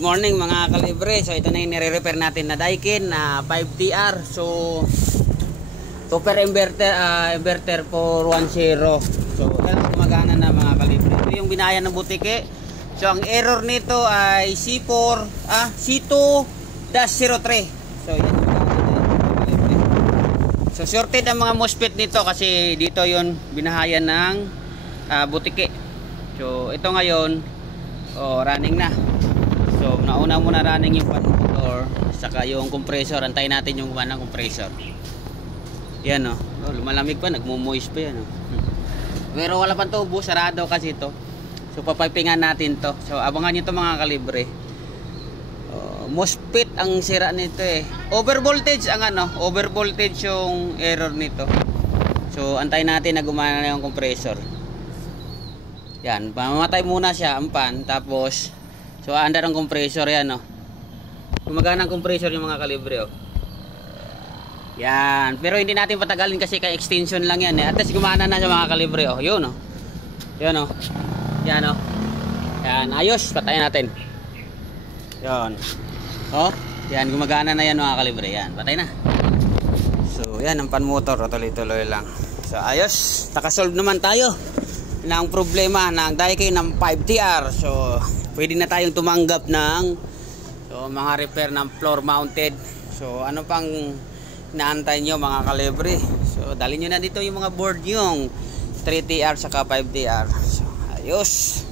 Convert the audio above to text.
Good morning mga kalibre. So ito na yung nire-repair natin na Daikin na 5TR. So super inverter for 1.0. So yan ang gumagana na mga kalibre. Ito yung binaya ng butike. So ang error nito ay C2-03. So yan ang gumagana mga kalibre. So shorted ang mga MOSFET nito kasi dito yon binahayan ng butike. So ito ngayon running na. So nauna muna running yung fan motor saka yung compressor. Antayin natin yung ng compressor. Yan lumalamig pa, nagmo-moist pa yan Pero wala pang tubo, sarado kasi ito. So papipingan natin to. So abangan nyo to mga kalibre. MOSFET ang sira nito Over voltage ang over voltage yung error nito. So antayin natin na gumana na yung compressor. Yan, pamamatay muna siya ang fan, tapos so under ang compressor yan gumagana ang compressor yung mga kalibre Yan, pero hindi natin patagalin kasi kay extension lang yan At least gumana na sa mga kalibre Yun Yan Yan, ayos, patayin natin. Yan. Yan, gumagana na yan mga kalibre. Yan, patay na. So, yan ang pan motor, tuloy-tuloy lang. So, ayos, nakasolve naman tayo ng problema ng Daikin ng 5TR. So, pwede na tayong tumanggap ng mga repair ng floor mounted. So, ano pang inaantay nyo mga kalibre? So, dalhin nyo na dito yung mga board yung 3TR saka 5TR. So, ayos.